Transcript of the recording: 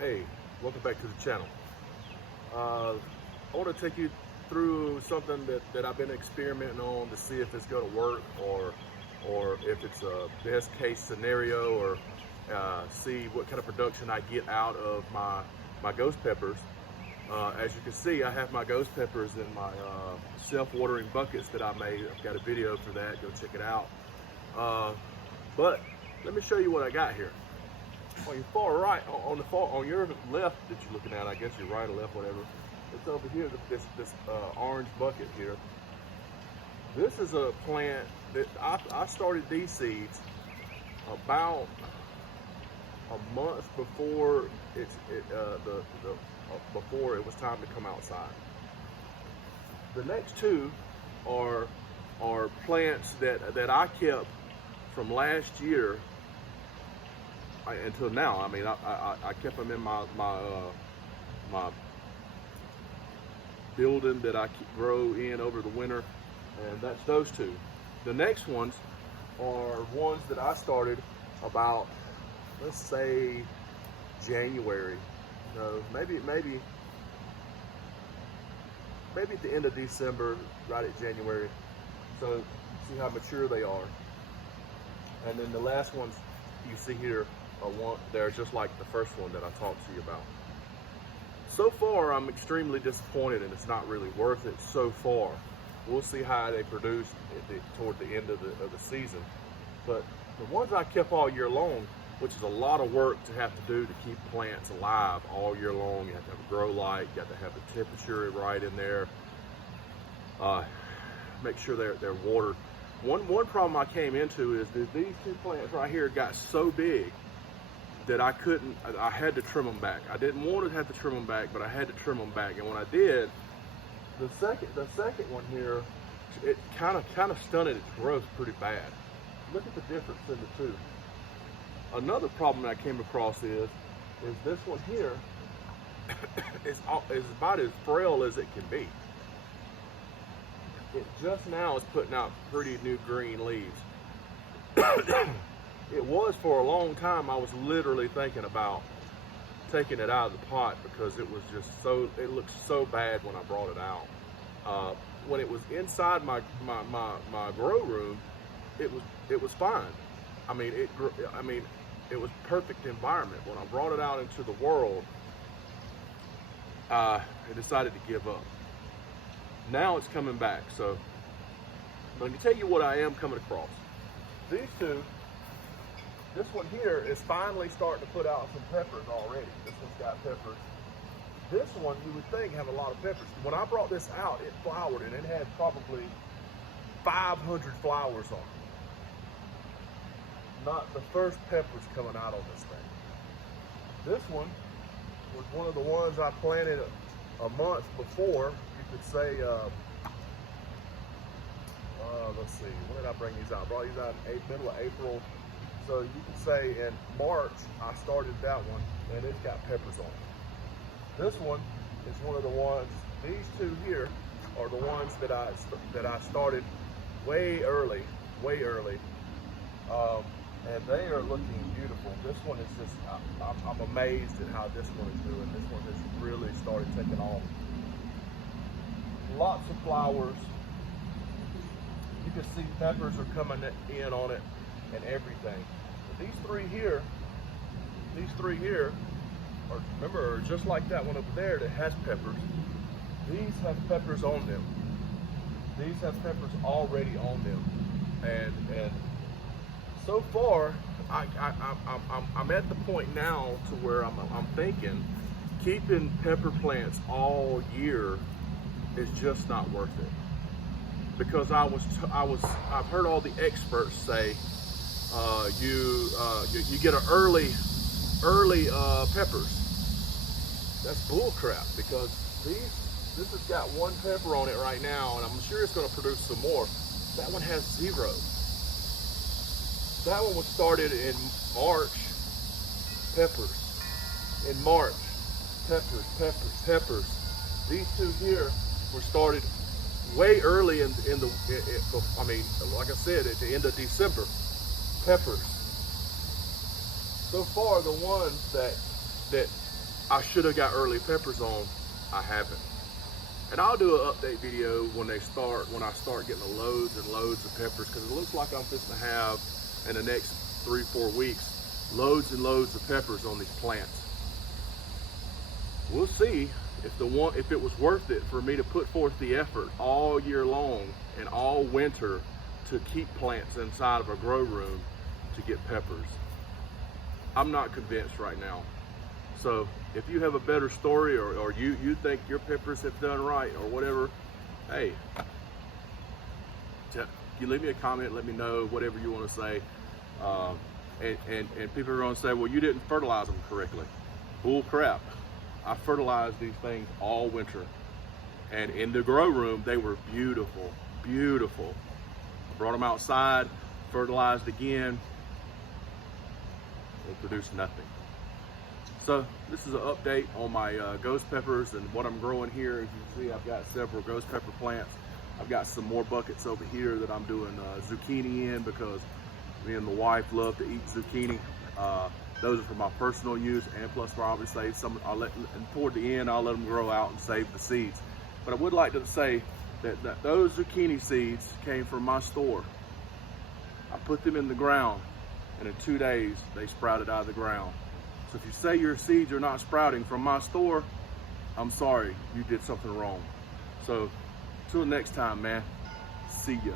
Hey, welcome back to the channel. I want to take you through something that I've been experimenting on to see if it's going to work or if it's a best case scenario, or see what kind of production I get out of my ghost peppers. As you can see, I have my ghost peppers in my self-watering buckets that I made. I've got a video for that. Go check it out. But let me show you what I got here. On your far right, on your left that you're looking at, I guess your right or left, whatever. It's over here, this orange bucket here. This is a plant that I started these seeds about a month before before it was time to come outside. The next two are plants that I kept from last year until now. I mean, I kept them in my building that I grow in over the winter, and that's those two. The next ones are ones that I started about, let's say, January. No, maybe at the end of December, right at January. So see how mature they are. And then the last ones you see here are they're just like the first one that I talked to you about. So far, I'm extremely disappointed, and it's not really worth it so far. We'll see how they produce toward the end of the season. But the ones I kept all year long, which is a lot of work to have to do to keep plants alive all year long. You have to have a grow light, you have to have the temperature right in there. Make sure they're watered. One problem I came into is that these two plants right here got so big that I had to trim them back. I didn't want to have to trim them back, but I had to trim them back. And when I did, the second one here, it kind of stunted its growth pretty bad. Look at the difference in the two. Another problem that I came across is this one here is about as frail as it can be. It just now is putting out pretty new green leaves. It was for a long time. I was literally thinking about taking it out of the pot because it was just it looked so bad when I brought it out. When it was inside my grow room, it was fine. I mean, it was perfect environment. When I brought it out into the world, I decided to give up. Now it's coming back. So let me tell you what I am coming across. These two, this one here is finally starting to put out some peppers already. This one's got peppers. This one, you would think, have a lot of peppers. When I brought this out, it flowered, and it had probably 500 flowers on it. Not the first peppers coming out on this thing. This one was one of the ones I planted a month before. You could say, let's see, when did I bring these out? I brought these out in middle of April. So you could say in March, I started that one, and it's got peppers on it. This one is one of the ones, these two here are the ones that I started way early. And they are looking beautiful. This one is just, I'm amazed at how this one is doing. This one has really started taking off. Lots of flowers. You can see peppers are coming in on it and everything. But these three here are just like that one over there that has peppers. These have peppers on them. These have peppers already on them. And so far, I'm at the point now to where I'm thinking keeping pepper plants all year is just not worth it, because I've heard all the experts say you get an early peppers. That's bull crap, because this has got one pepper on it right now, and I'm sure it's going to produce some more. That one has 0. That one was started in March. Peppers. In March. Peppers. These two here were started way early I mean, like I said, at the end of December. Peppers. So far, the ones that I should have got early peppers on. I haven't. And I'll do an update video when I start getting loads and loads of peppers, because it looks like I'm fixing to have, in the next 3-4 weeks, loads and loads of peppers on these plants. We'll see if it was worth it for me to put forth the effort all year long and all winter to keep plants inside of a grow room to get peppers. I'm not convinced right now. So if you have a better story, or you think your peppers have done right or whatever, hey, you leave me a comment, let me know whatever you want to say. And people are going to say, well, you didn't fertilize them correctly. Bull crap. I fertilized these things all winter. And in the grow room, they were beautiful, beautiful. I brought them outside, fertilized again. They produced nothing. So this is an update on my ghost peppers and what I'm growing here. As you can see, I've got several ghost pepper plants. I've got some more buckets over here that I'm doing zucchini in, because me and the wife love to eat zucchini. Those are for my personal use, and plus for obviously some. And toward the end, I'll let them grow out and save the seeds. But I would like to say that those zucchini seeds came from my store. I put them in the ground, and in 2 days they sprouted out of the ground. So if you say your seeds are not sprouting from my store, I'm sorry, you did something wrong. So until next time, man, see ya.